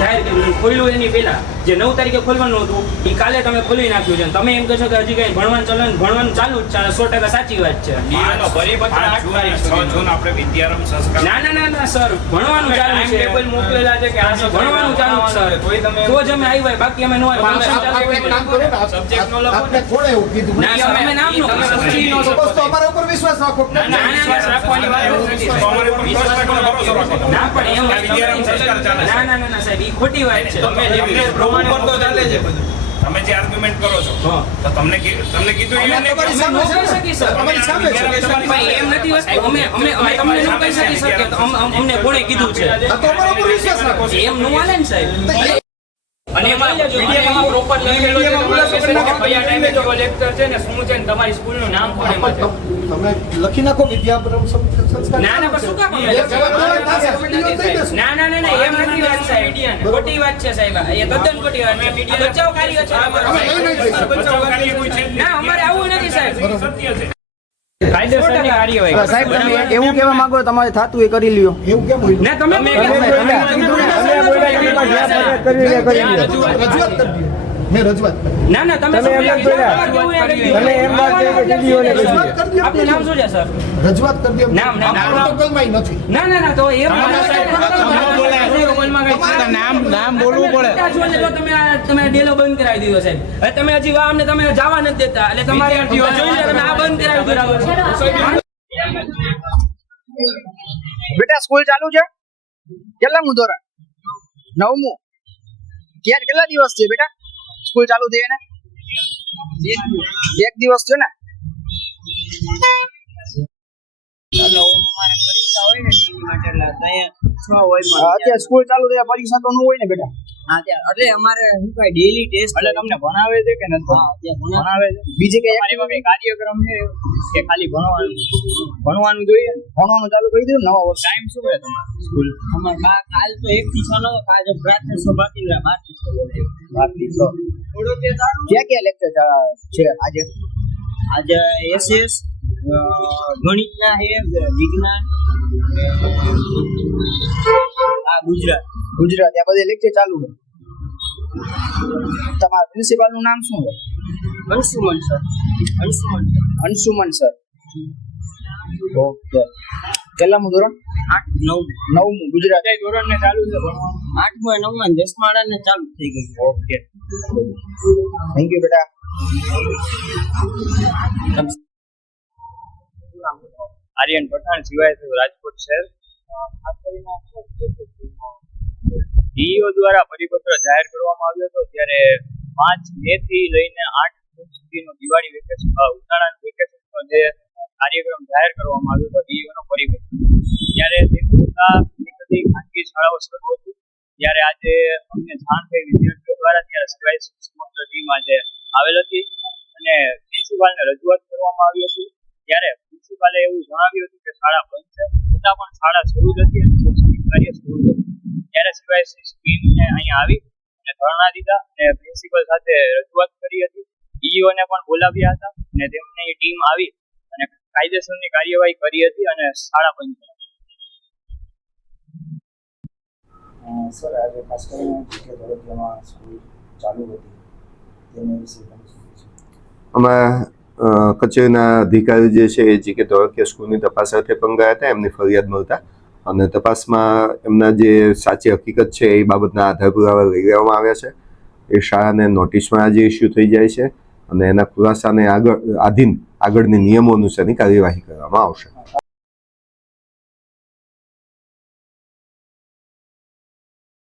જાહેર કર્યું ખોલ્યું એની પહેલા જે 9 તારીખે ખોલવાનું હતું એ કાલે તમે ખોલી નાખ્યું છે. તમે એમ કહો છો કે હજી કઈ ભણવાનું ચાલુ જ છે. 100% સાચી વાત છે. ના સર, ભણવાનું ચાલુ છે. મોકલેલા છે કે ભણવાનું ચાલુ છે સર. તો જ અમે આવ્યા, બાકી અમે નો આવ્યા. સબ્જેક્ટ નો લખો ને થોડે એવું કીધું. ના સર, અમે નામ નો તો અમારા ઉપર વિશ્વાસ રાખો. વિશ્વાસ રાખવાની વાત નથી. અમારા ઉપર વિશ્વાસ રાખવાનો ભરોસો રાખો. ના પણ એમ ના સાહેબ, ઈ ખોટી વાત છે. તમે જે પ્રમાણે તો ચાલે છે બધું. તમે જે આર્ગ્યુમેન્ટ કરો છો તો તમને કીધું એમ નહીં કરી શકી સર. અમારી સામે છે એમ નથી વસ્તુ. અમે તમને ન કહી શકી સર કે અમને કોણે કીધું છે. તો અમારા ઉપર વિશ્વાસ રાખો. એમ નો હાલે ને સાહેબ. અને એમાં વિડિયોમાં પ્રોપર લખેલો છે કે કયા ટાઈમે જો લેક્ચર છે ને શું છે ને તમારી સ્કૂલનું નામ પણ એમાં છે. તમે લખી નાખો વિદ્યાપરમ સંસ્કાર. ના પણ શું કામ ના એમ નથી વાત સાહેબ. ખોટી વાત છે સાહેબ. એ તદ્દન ખોટી વાત છે. બચાવ કાર્ય છે અમારો. ના અમારે આવું નથી સાહેબ. સત્ય છે. કાયદેસરની કાર્યવાહી સાહેબ, તમે એવું કહેવા માંગો તમારે થાતું એ કરી લ્યો. એવું કેમ હોય? ના તમે રજૂઆત કરી મેં રજૂઆત ના તમે આપનું નામ શું છે સર? રજૂઆત કરી નામ પ્રોટોકોલમાં નથી. ના તો એમ નામ બોલવું પડે. તમે ડેલો બંધ કરાવી દીધો સાહેબ. હવે તમે હજી અમને તમે જવા નથી દેતા એટલે તમારે તમે આ બંધ કરાવી દીધો. બેટા સ્કૂલ ચાલુ છે? કેટલામું ધોરણ? 9મું. કેટલા દિવસ છે બેટા સ્કૂલ ચાલુ થઈ ને? એક દિવસ છે ને? અત્યારે સ્કૂલ ચાલુ થઈ પરીક્ષા તો ન હોય ને બેટા? એટલે અમારે શું કઈ ડેલી ટેસ્ટ એટલે તમને ભણાવે છે કે નથી ભણાવે છે? બીજી કઈ કાર્યક્રમ છે કે ખાલી ભણવાનું જોઈએ? ભણવાનું ચાલુ કરી દીધું નવા વર્ષ? ટાઈમ શું છે તમારો સ્કૂલ? કાલ તો 1 થી 6 નો કાલ પ્રાર્થના સભાથી 12 થી 6 ક્યાં લેક્ચર છે આજે? આજે એસએસ ગણિતના હે, વિજ્ઞાન, ગુજરાત આ બધે લેક્ચર ચાલુ છે. તમારા પ્રિન્સિપાલ નું નામ શું છે? Anshuman sir. Anshuman sir. Okay. કેટલામું ધોરણ? 9મું. ગુજરાત ધોરણ ને ચાલુ છે ભણવાનું. 8મા 9મા 10મા ને ચાલુ થઈ ગયું. ઓકે, થેન્ક યુ બેટા. આર્યન પઠાણ સિવાય રાજકોટ શહેર. ડીઈઓ દ્વારા પરિપત્ર જાહેર કરવામાં આવ્યો હતો ત્યારે 5 મે થી લઈને 8 જૂન સુધીનો દિવાળી વેકેશન ઉનાળાનું વેકેશનનો જે કાર્યક્રમ જાહેર કરવામાં આવ્યો હતો ડીઈઓનો પરિપત્ર, ત્યારે તે પોતા બધી ખાનગી શાળાઓ શરૂ હતી. ત્યારે આજે અમને જાણ થઈ વિદ્યાર્થીઓ દ્વારા, ત્યારે સિવાય સમગ્ર ટીમ આજે આવેલ હતી અને પ્રિન્સિપાલને રજૂઆત કરવામાં આવી હતી. ત્યારે પ્રિન્સિપાલે એવું જણાવ્યું હતું કે શાળા બંધ છે, છતાં પણ શાળા શરૂ જ હતી અને શૈક્ષણિક કાર્ય શરૂ હતું. ત્યારે સિવાય ટીમને અહીંયા આવી અને ધરણા દીધા અને પ્રિન્સિપલ સાથે રજૂઆત કરી હતી. ડીઈઓને પણ બોલાવ્યા હતા અને તેમની ટીમ આવી અને કાયદેસરની કાર્યવાહી કરી હતી અને શાળા બંધ કરી. સર આજે ખાસ કરીને કે ધોરણમાં સ્કૂલ ચાલુ હતી તેના વિશે અમે કચેરીના અધિકારી જે છે એ જીકે ધોળકિયા સ્કૂલની તપાસ અર્થે પણ ગયા હતા એમની ફરિયાદ મળતા, અને તપાસમાં એમના જે સાચી હકીકત છે એ બાબતના આધાર પુરાવા લઈ લેવામાં આવ્યા છે. એ શાળાને નોટિસમાં આજે ઇસ્યુ થઈ જાય છે અને એના ખુલાસાને આગળની નિયમો અનુસારની કાર્યવાહી કરવામાં આવશે.